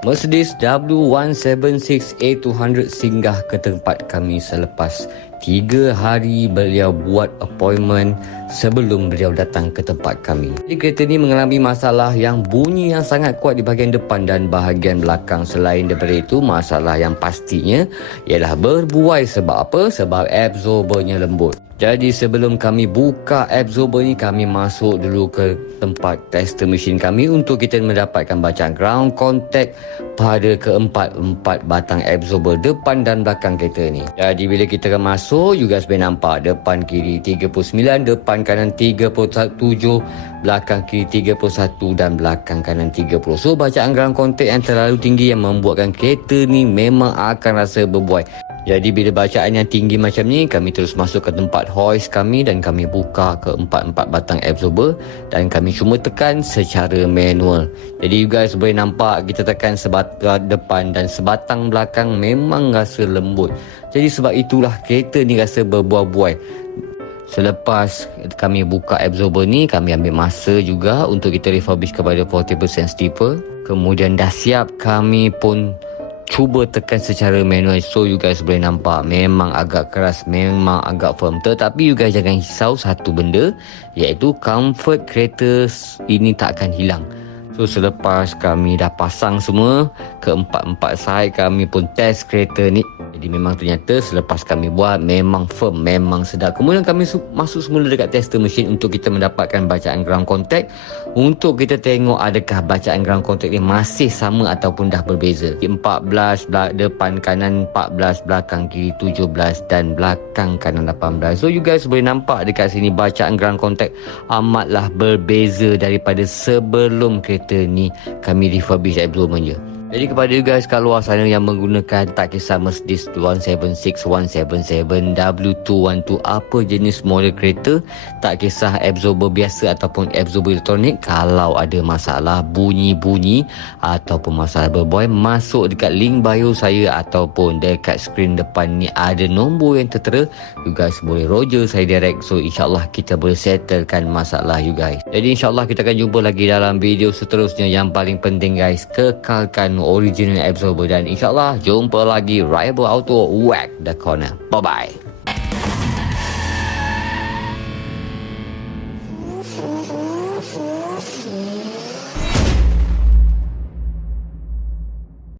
Mercedes W176A200 singgah ke tempat kami selepas tiga hari beliau buat appointment sebelum beliau datang ke tempat kami. Jadi kereta ni mengalami masalah yang bunyi yang sangat kuat di bahagian depan dan bahagian belakang. Selain daripada itu, masalah yang pastinya ialah berbuai sebab apa? Sebab absorbernya lembut. Jadi sebelum kami buka absorber ni kami masuk dulu ke tempat tester mesin kami untuk kita mendapatkan bacaan ground contact pada keempat-empat batang absorber depan dan belakang kereta ni. Jadi bila kita masuk you guys boleh nampak depan kiri 39, depan kanan 37, belakang kiri 31 dan belakang kanan 30. So bacaan ground contact yang terlalu tinggi yang membuatkan kereta ni memang akan rasa berbuai. Jadi bila bacaan yang tinggi macam ni Kami terus masuk ke tempat hoist kami Dan kami buka ke empat-empat batang absorber Dan kami cuma tekan secara manual. Jadi you guys boleh nampak Kita tekan sebatang depan dan sebatang belakang Memang rasa lembut. Jadi sebab itulah kereta ni rasa berbuai-buai Selepas kami buka absorber ni Kami ambil masa juga Untuk kita refurbish kepada portable sense stipper Kemudian dah siap kami pun cuba tekan secara manual so you guys boleh nampak. Memang agak keras memang agak firm. Tetapi you guys jangan risau satu benda iaitu comfort kereta ini tak akan hilang. So selepas kami dah pasang semua Keempat-empat side kami pun test kereta ni Jadi memang ternyata selepas kami buat Memang firm, memang sedap. Kemudian kami su- masuk semula dekat tester mesin Untuk kita mendapatkan bacaan ground contact. Untuk kita tengok adakah bacaan ground contact ni Masih sama ataupun dah berbeza. 14, belak- depan kanan 14 Belakang kiri 17 Dan belakang kanan 18 So you guys boleh nampak dekat sini Bacaan ground contact amatlah berbeza Daripada sebelum kereta ni kami refurbish absorber je. Jadi kepada you guys kat luar sana yang menggunakan tak kisah Mercedes 176, 177, W212 apa jenis model kereta tak kisah absorber biasa ataupun absorber elektronik kalau ada masalah bunyi-bunyi ataupun masalah berbuai masuk dekat link bio saya ataupun dekat skrin depan ni ada nombor yang tertera. You guys boleh roger saya direct. So insyaAllah kita boleh settlekan masalah you guys. Jadi insyaAllah kita akan jumpa lagi dalam video seterusnya. Yang paling penting guys kekalkan original absorber dan insyaAllah jumpa lagi Rival Auto Whack The Corner. Bye-bye. Mm-hmm.